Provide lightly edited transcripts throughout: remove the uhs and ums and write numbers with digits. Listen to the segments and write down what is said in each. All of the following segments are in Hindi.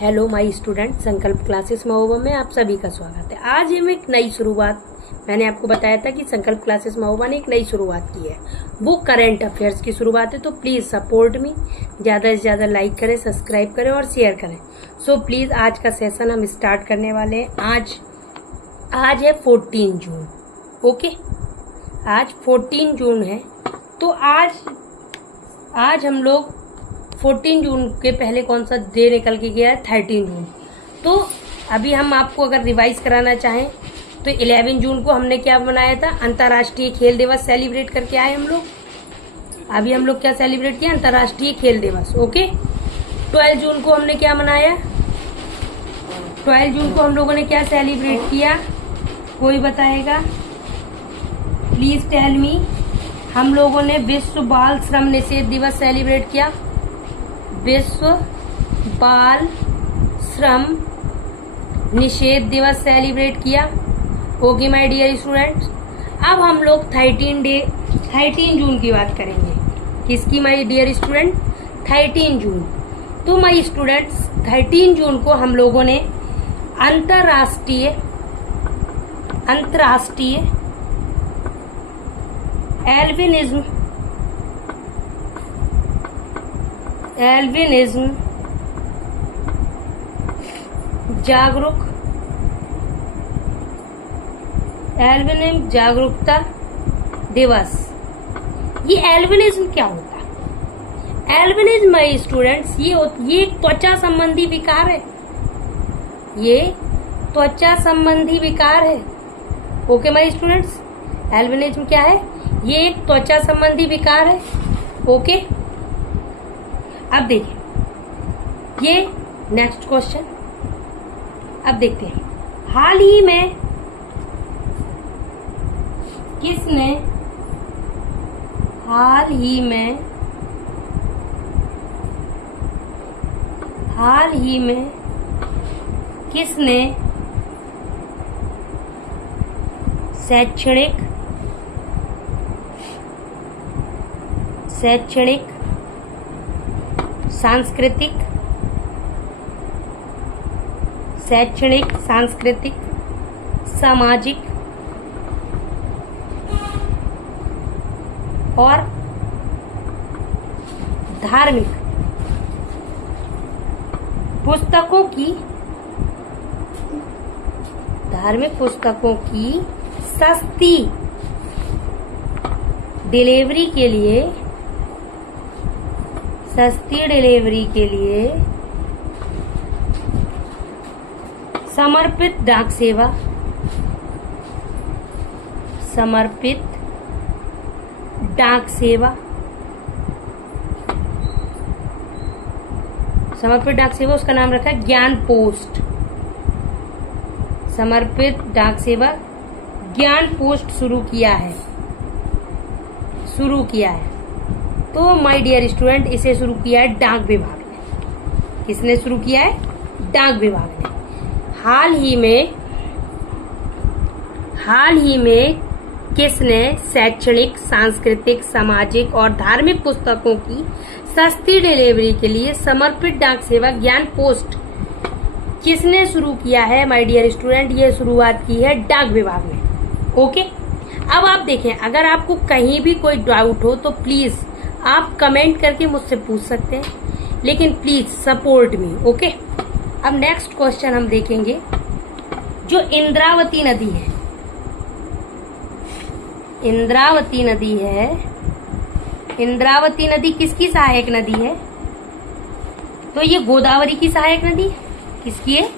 हेलो माय स्टूडेंट, संकल्प क्लासेस महोबा में आप सभी का स्वागत है। आज हम एक नई शुरुआत, मैंने आपको बताया था कि संकल्प क्लासेस महोबा ने एक नई शुरुआत की है, वो करंट अफेयर्स की शुरुआत है। तो प्लीज सपोर्ट मी, ज्यादा से ज्यादा लाइक करें, सब्सक्राइब करें और शेयर करें। सो प्लीज आज का सेशन हम स्टार्ट करने वाले हैं। आज है 14 जून। ओके, आज 14 जून है। तो आज हम लोग 14 जून के पहले कौन सा डे निकल के गया है? 13 जून। तो अभी हम आपको अगर रिवाइज कराना चाहें तो 11 जून को हमने क्या बनाया था? अंतर्राष्ट्रीय खेल दिवस सेलिब्रेट करके आए हम लोग। अभी हम लोग क्या सेलिब्रेट किया? अंतर्राष्ट्रीय खेल दिवस। ओके, 12 जून को हमने क्या मनाया? 12 जून को हम लोगों ने क्या सेलिब्रेट किया? कोई बताएगा? Please tell me. हम लोगों ने विश्व बाल श्रम निषेध दिवस सेलिब्रेट किया। विश्व बाल श्रम निषेध दिवस सेलिब्रेट किया। ओके माय डियर स्टूडेंट्स, अब हम लोग 13 जून की बात करेंगे। किसकी माय डियर स्टूडेंट? 13 जून। तो माय स्टूडेंट्स, 13 जून को हम लोगों ने अंतर्राष्ट्रीय एल्बिनिज्म जागरूकता दिवस। ये एल्बिनिज्म क्या होता है? एल्बिनिज्म माय स्टूडेंट्स, ये त्वचा संबंधी विकार है। ये त्वचा संबंधी विकार है। ओके माय स्टूडेंट्स, एल्बिनिज्म क्या है? ये एक त्वचा संबंधी विकार है। ओके, अब देखिए ये नेक्स्ट क्वेश्चन। अब देखते हैं, हाल ही में किसने शैक्षणिक सांस्कृतिक सामाजिक और धार्मिक पुस्तकों की सस्ती डिलीवरी के लिए समर्पित डाक सेवा उसका नाम रखा है ज्ञान पोस्ट। समर्पित डाक सेवा ज्ञान पोस्ट शुरू किया है। तो माय डियर स्टूडेंट, इसे शुरू किया है डाक विभाग ने। किसने शुरू किया है? डाक विभाग ने। हाल ही में किसने शैक्षणिक, सांस्कृतिक, सामाजिक और धार्मिक पुस्तकों की सस्ती डिलीवरी के लिए समर्पित डाक सेवा ज्ञान पोस्ट किसने शुरू किया है? माय डियर स्टूडेंट, ये शुरुआत की है डाक विभाग ने। ओके, अब आप देखें, अगर आपको कहीं भी कोई डाउट हो तो प्लीज आप कमेंट करके मुझसे पूछ सकते हैं, लेकिन प्लीज सपोर्ट मी। ओके, अब नेक्स्ट क्वेश्चन हम देखेंगे। जो इंद्रावती नदी किसकी सहायक नदी है? तो ये गोदावरी की सहायक नदी है। किसकी है?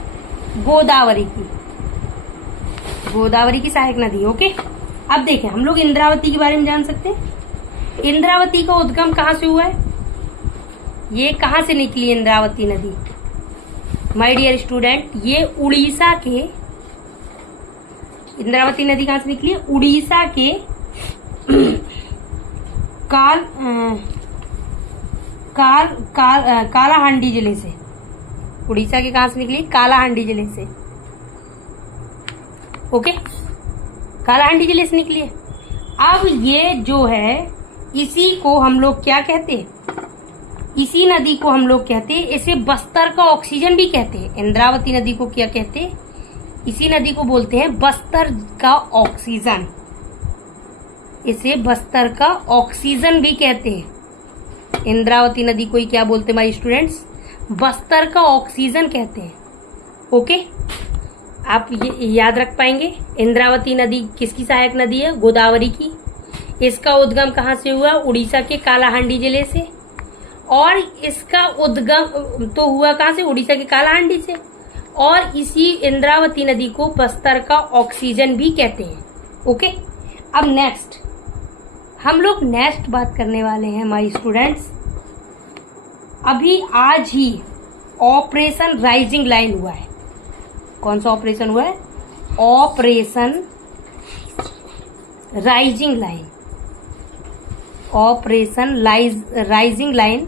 गोदावरी की सहायक नदी। ओके, अब देखें, हम लोग इंद्रावती के बारे में जान सकते हैं। इंद्रावती का उद्गम कहाँ से हुआ है? ये कहाँ से निकली इंद्रावती नदी? माय डियर स्टूडेंट, ये उड़ीसा के, इंद्रावती नदी कहाँ से निकली है? उड़ीसा के कालाहांडी जिले से। उड़ीसा के कहाँ से निकली? कालाहांडी जिले से। ओके, कालाहांडी जिले से निकली है। अब ये जो है, इसी को हम लोग क्या कहते हैं? इसी नदी को हम लोग कहते हैं, इसे बस्तर का ऑक्सीजन भी कहते हैं। इंद्रावती नदी को क्या कहते हैं? इसी नदी को बोलते हैं बस्तर का ऑक्सीजन। इसे बस्तर का ऑक्सीजन भी कहते हैं। इंद्रावती नदी को ही क्या बोलते हैं माय स्टूडेंट्स? बस्तर का ऑक्सीजन कहते हैं। ओके, आप ये याद रख पाएंगे। इंद्रावती नदी किसकी सहायक नदी है? गोदावरी की। इसका उद्गम कहाँ से हुआ? उड़ीसा के कालाहांडी जिले से। और इसका उद्गम तो हुआ कहाँ से? उड़ीसा के कालाहांडी से। और इसी इंद्रावती नदी को बस्तर का ऑक्सीजन भी कहते हैं। ओके, अब नेक्स्ट हम लोग बात करने वाले हैं माय स्टूडेंट्स। अभी आज ही ऑपरेशन राइजिंग लाइन हुआ है। कौन सा ऑपरेशन हुआ है? Operation rising line. Operation rising line.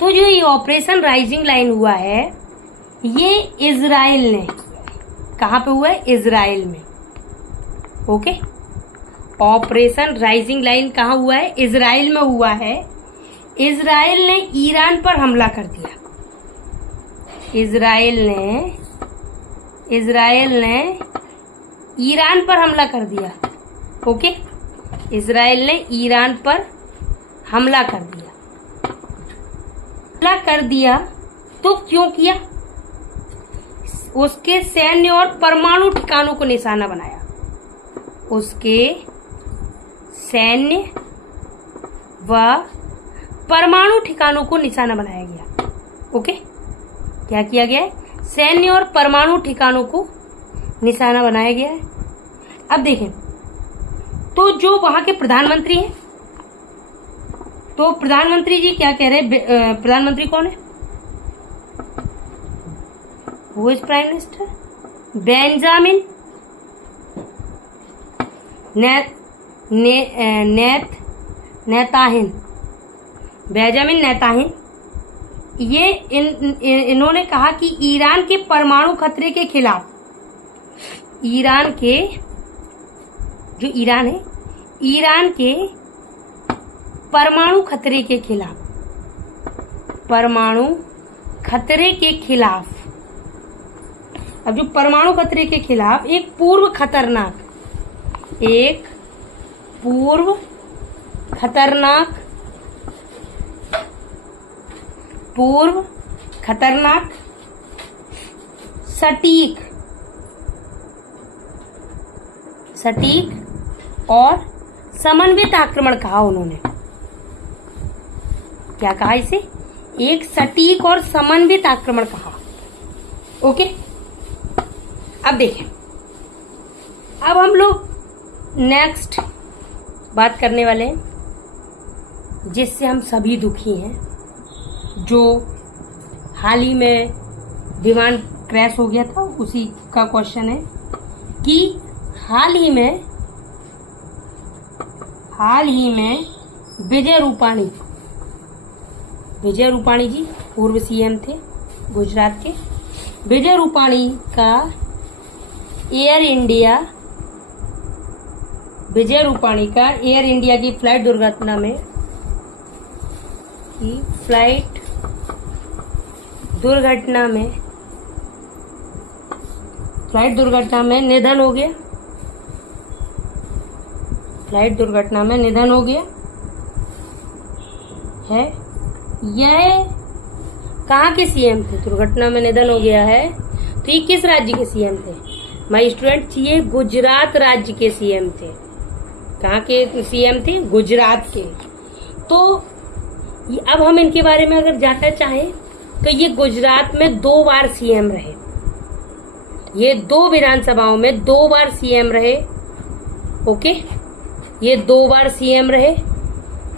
तो जो ये ऑपरेशन राइजिंग लाइन हुआ है, ये इजराइल ने, कहाँ पे हुआ है? इजराइल में। ओके, ऑपरेशन राइजिंग लाइन कहाँ हुआ है? इजराइल में हुआ है। इजराइल ने ईरान पर हमला कर दिया। इजराइल ने ईरान पर हमला कर दिया। ओके, इजराइल ने ईरान पर हमला कर दिया। हमला कर दिया तो क्यों किया? उसके सैन्य और परमाणु ठिकानों को निशाना बनाया। उसके सैन्य व परमाणु ठिकानों को निशाना बनाया गया। ओके, क्या किया गया है? सैन्य और परमाणु ठिकानों को निशाना बनाया गया है। अब देखें, तो जो वहां के प्रधानमंत्री हैं, तो प्रधानमंत्री जी क्या कह रहे हैं? प्रधानमंत्री कौन है? वो is prime minister Benjamin Netanyahu. Benjamin Netanyahu. ये इन्होंने कहा कि ईरान के परमाणु खतरे के खिलाफ, ईरान के, जो ईरान है, ईरान के परमाणु खतरे के खिलाफ, परमाणु खतरे के खिलाफ, अब जो परमाणु खतरे के खिलाफ एक पूर्व खतरनाक सटीक और समन्वित आक्रमण कहा उन्होंने। क्या कहा इसे? एक सटीक और समन्वित आक्रमण कहा। ओके, अब देखें, अब हम लोग नेक्स्ट बात करने वाले हैं जिससे हम सभी दुखी हैं, जो हाल ही में विमान क्रैश हो गया था, उसी का क्वेश्चन है कि हाल ही में विजय रूपाणी जी पूर्व सीएम थे गुजरात के। विजय रूपाणी का एयर इंडिया की फ्लाइट दुर्घटना में निधन हो गया। फ्लाइट दुर्घटना में निधन हो गया है। यह कहाँ के सीएम थे? दुर्घटना में निधन हो गया है, तो ये किस राज्य के सीएम थे माय स्टूडेंट? ये गुजरात राज्य के सीएम थे। कहाँ के सीएम थे? गुजरात के। तो अब हम इनके बारे में अगर जानना चाहें तो ये गुजरात में 2 बार सीएम रहे। ये 2 विधानसभाओं में 2 बार सीएम रहे। ओके, ये 2 बार सीएम रहे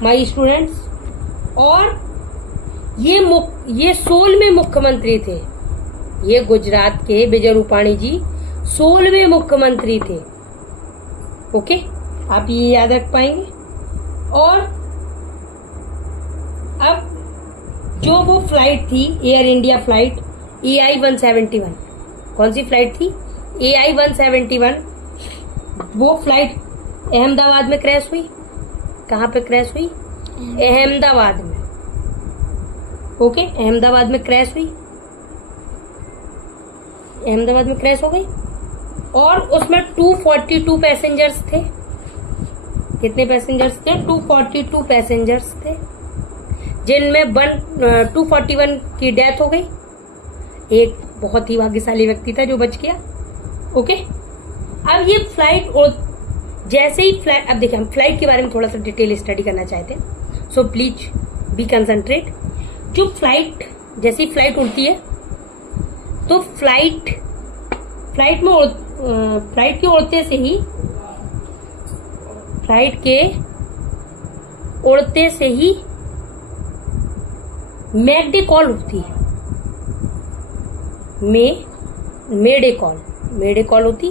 माय स्टूडेंट्स। और ये 16वें मुख्यमंत्री थे। ये गुजरात के विजय रूपाणी जी 16वें मुख्यमंत्री थे। ओके, आप ये याद रख पाएंगे। और अब जो वो फ्लाइट थी, एयर इंडिया फ्लाइट AI-171, कौन सी फ्लाइट थी? AI-171। वो फ्लाइट अहमदाबाद में क्रैश हुई। कहाँ पे क्रैश हुई? अहमदाबाद में। ओके, अहमदाबाद में क्रैश हुई, अहमदाबाद में क्रैश हो गई और उसमें 242 पैसेंजर्स थे। कितने पैसेंजर्स थे? 242 पैसेंजर्स थे, जिनमें 241 की डेथ हो गई। एक बहुत ही भाग्यशाली व्यक्ति था जो बच गया। ओके, अब ये फ्लाइट, और जैसे ही फ्लाइट, अब देखिए हम फ्लाइट के बारे में थोड़ा सा डिटेल स्टडी करना चाहते हैं, सो प्लीज बी कंसंट्रेट। जो फ्लाइट, जैसे ही फ्लाइट उड़ती है तो फ्लाइट के उड़ते से ही, फ्लाइट के उड़ते से ही मैकडे कॉल होती है। मेडे कॉल होती,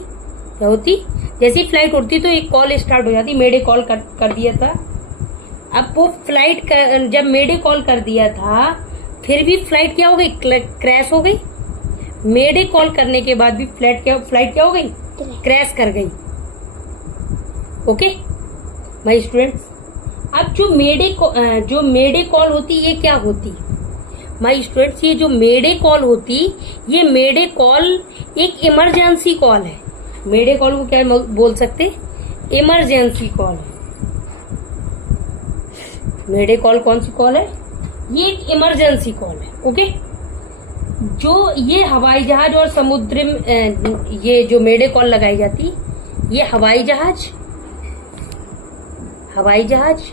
क्या होती? जैसे ही फ्लाइट उड़ती तो एक कॉल स्टार्ट हो जाती, मेडे कॉल कर दिया था। अब वो फ्लाइट जब मेडे कॉल कर दिया था, फिर भी फ्लाइट क्या हो गई? क्रैश हो गई। मेडे कॉल करने के बाद भी फ्लाइट क्या हो गई? क्रैश कर गई। ओके माय स्टूडेंट्स, अब जो मेडे कॉल होती ये क्या होती? माय स्टूडेंट्स, ये जो मेडे कॉल होती, ये मेडे कॉल एक इमरजेंसी कॉल है। मेडे कॉल को क्या बोल सकते? Emergency call. मेडे कॉल कौन सी कॉल है? ये एक इमरजेंसी कॉल है। ओके, जो ये हवाई जहाज और समुद्र में ये जो मेडे कॉल लगाई जाती, ये हवाई जहाज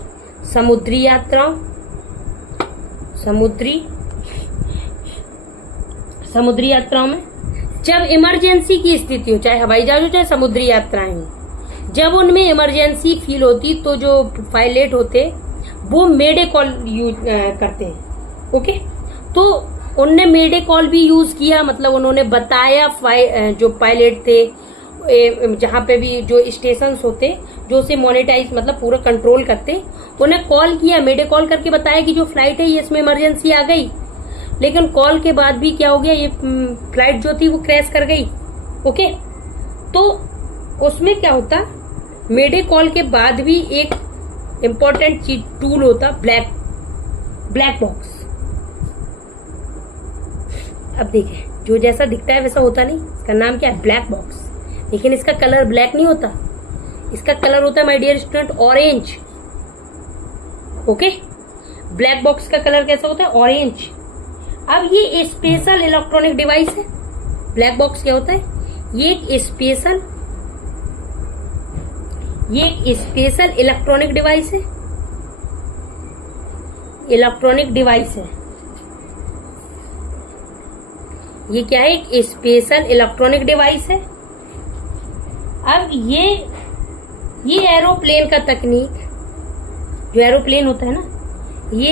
समुद्री यात्राओं, समुद्री यात्राओं में जब इमरजेंसी की स्थिति हो, चाहे हवाई जहाज हो चाहे समुद्री यात्राएं हो, जब उनमें इमरजेंसी फील होती तो जो पायलट होते वो मेडे कॉल यूज करते हैं। ओके, तो उनने मेडे कॉल भी यूज किया, मतलब उन्होंने बताया जो पायलट थे, जहां पे भी जो स्टेशन होते जो उसे मॉनिटाइज मतलब पूरा कंट्रोल करते, उन्हें कॉल किया, मेडे कॉल करके बताया कि जो फ्लाइट है ये इसमें इमरजेंसी आ गई। लेकिन कॉल के बाद भी क्या हो गया? ये फ्लाइट जो थी वो क्रैश कर गई। ओके, तो उसमें क्या होता? मेडे कॉल के बाद भी एक इम्पोर्टेंट चीज टूल होता, ब्लैक बॉक्स। अब देखें, जो जैसा दिखता है वैसा होता नहीं, इसका नाम क्या है? Black box. लेकिन इसका कलर ब्लैक नहीं होता, इसका कलर होता है my dear student orange. Okay, black box का कलर कैसा होता है? ऑरेंज। अब ये स्पेशल इलेक्ट्रॉनिक डिवाइस है। ब्लैक बॉक्स क्या होता है? ये एक स्पेशल इलेक्ट्रॉनिक डिवाइस है। ये क्या है? एक स्पेशल इलेक्ट्रॉनिक डिवाइस है। अब ये एरोप्लेन का तकनीक, जो एरोप्लेन होता है ना, ये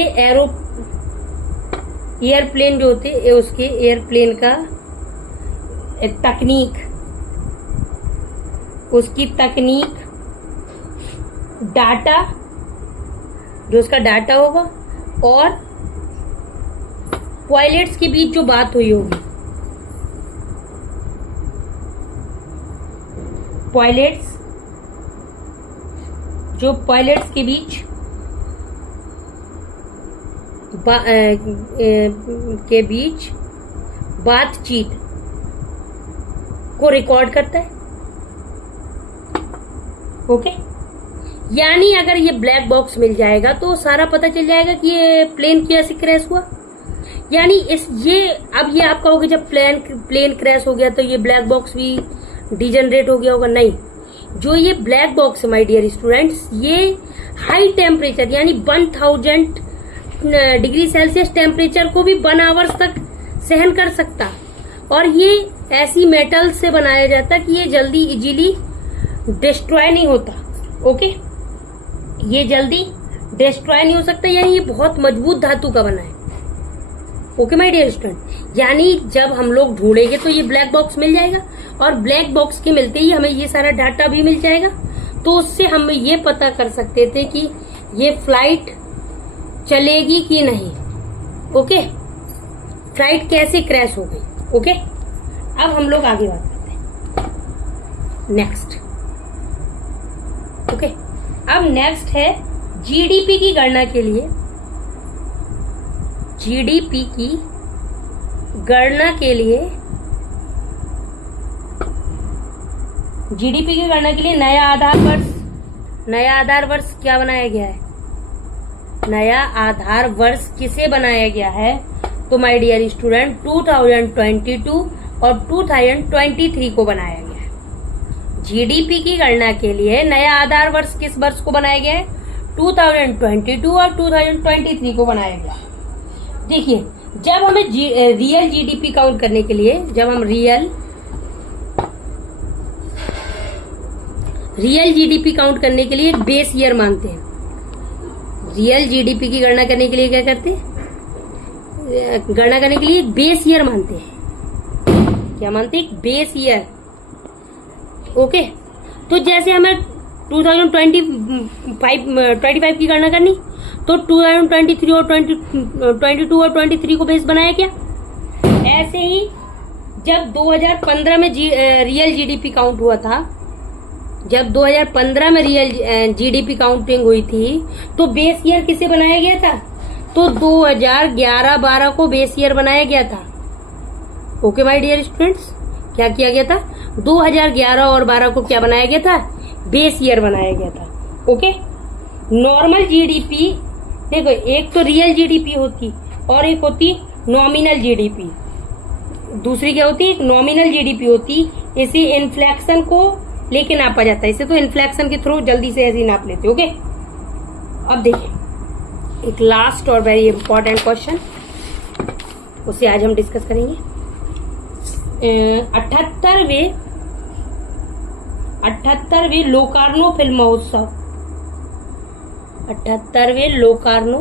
एयरप्लेन जो होते हैं उसके एयरप्लेन का तकनीक, उसकी तकनीक, डाटा, जो उसका डाटा होगा और पायलट्स के बीच जो बात हुई होगी, पायलट्स के बीच बातचीत को रिकॉर्ड करता है। ओके, यानी अगर ये ब्लैक बॉक्स मिल जाएगा तो सारा पता चल जाएगा कि ये प्लेन कैसे क्रैश हुआ। यानी अब ये आप कहोगे जब प्लेन क्रैश हो गया तो ये ब्लैक बॉक्स भी डिजनरेट हो गया होगा। नहीं, जो ये ब्लैक बॉक्स है माय डियर स्टूडेंट्स, ये हाई टेम्परेचर यानी 1000 डिग्री सेल्सियस टेम्परेचर को भी 1 आवर्स तक सहन कर सकता, और ये ऐसी मेटल से बनाया जाता कि ये जल्दी इजीली डिस्ट्रॉय नहीं होता। ओके, ये जल्दी डिस्ट्रॉय नहीं हो सकता, यानी ये बहुत मजबूत धातु का बना है। ओके माय डियर स्टूडेंट, यानी जब हम लोग ढूंढेंगे तो ये ब्लैक बॉक्स मिल जाएगा, और ब्लैक बॉक्स के मिलते ही हमें ये सारा डाटा भी मिल जाएगा। तो उससे हम ये पता कर सकते थे कि ये फ्लाइट चलेगी कि नहीं। ओके, फ्लाइट कैसे क्रैश हो गई। ओके, अब हम लोग आगे बात करते हैं नेक्स्ट। ओके, अब नेक्स्ट है जीडीपी की गणना के लिए जीडीपी की गणना के लिए नया आधार वर्ष क्या बनाया गया है? नया आधार वर्ष किसे बनाया गया है? तो माय डियर स्टूडेंट 2022 और 2023 को बनाया गया है। जीडीपी की गणना के लिए नया आधार वर्ष किस वर्ष को बनाया गया है? 2022 और 2023 को बनाया गया। देखिए, जब हमें रियल जीडीपी काउंट करने के लिए, जब हम रियल जीडीपी काउंट करने के लिए एक बेस ईयर मानते हैं। रियल जीडीपी की गणना करने के लिए क्या करते हैं? गणना करने के लिए एक बेस ईयर मानते हैं। क्या मानते हैं? Base year. ओके, तो जैसे हमें 2025 की गणना करनी, तो 2023 और 22 और 23 को बेस बनाया क्या? ऐसे ही जब 2015 में रियल जीडीपी काउंट हुआ था, जब 2015 में रियल जीडीपी काउंटिंग हुई थी, तो बेस ईयर किसे बनाया गया था? तो 2011-12 को बेस ईयर बनाया गया था। ओके माय डियर स्टूडेंट्स, क्या किया गया था? 2011 और 12 को क्या बनाया गया था? बेस ईयर बनाया गया था। ओके, नॉर्मल जीडीपी, देखो एक तो रियल जीडीपी होती और एक होती नॉमिनल जीडीपी। दूसरी क्या होती? एक नॉमिनल जीडीपी होती। इसी इन्फ्लेक्शन को लेके नापा जाता है। इसे तो इन्फ्लेक्शन के थ्रू जल्दी से ऐसे ही नाप लेते। ओके, अब देखिए एक लास्ट और वेरी इंपॉर्टेंट क्वेश्चन, उसे आज हम डिस्कस करेंगे। 78वें लोकार्नो फिल्म महोत्सव, 78वें लोकार्नो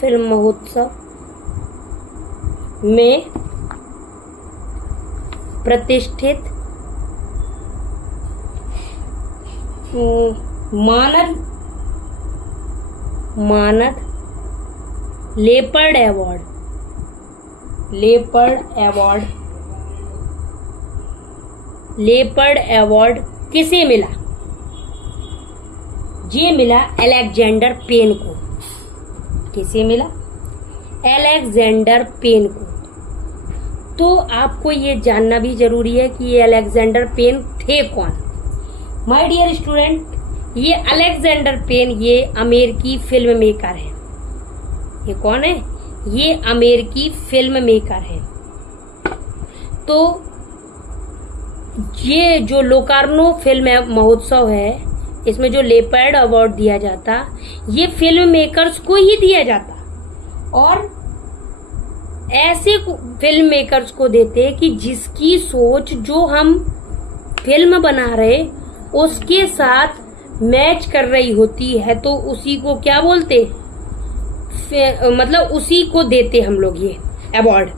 फिल्म महोत्सव में प्रतिष्ठित मानद लेपर्ड अवार्ड किसे मिला? ये मिला अलेक्जेंडर पेन को। किसे मिला? अलेक्जेंडर पेन को। तो आपको ये जानना भी जरूरी है कि ये अलेक्जेंडर पेन थे कौन। माय डियर स्टूडेंट, ये अलेक्जेंडर पेन ये अमेरिकी फिल्म मेकर है। ये कौन है? ये अमेरिकी फिल्म मेकर है। तो ये जो लोकार्नो फिल्म महोत्सव है, इसमें जो लेपर्ड अवार्ड दिया जाता, ये फिल्म मेकर्स को ही दिया जाता और ऐसे फिल्म मेकर्स को देते कि जिसकी सोच जो हम फिल्म बना रहे उसके साथ मैच कर रही होती है, तो उसी को क्या बोलते? मतलब उसी को देते हम लोग ये अवार्ड।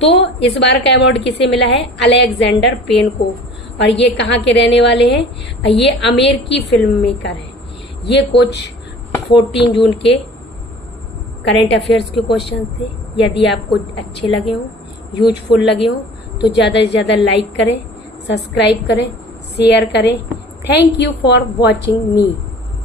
तो इस बार का अवार्ड किसे मिला है? अलेक्जेंडर पेन को। और ये कहाँ के रहने वाले हैं? ये अमेरिकी फिल्म मेकर हैं। ये कुछ 14 जून के करंट अफेयर्स के क्वेश्चन थे। यदि आपको अच्छे लगे हों, यूजफुल लगे हों, तो ज़्यादा से ज़्यादा लाइक करें, सब्सक्राइब करें, शेयर करें। Thank you for watching me.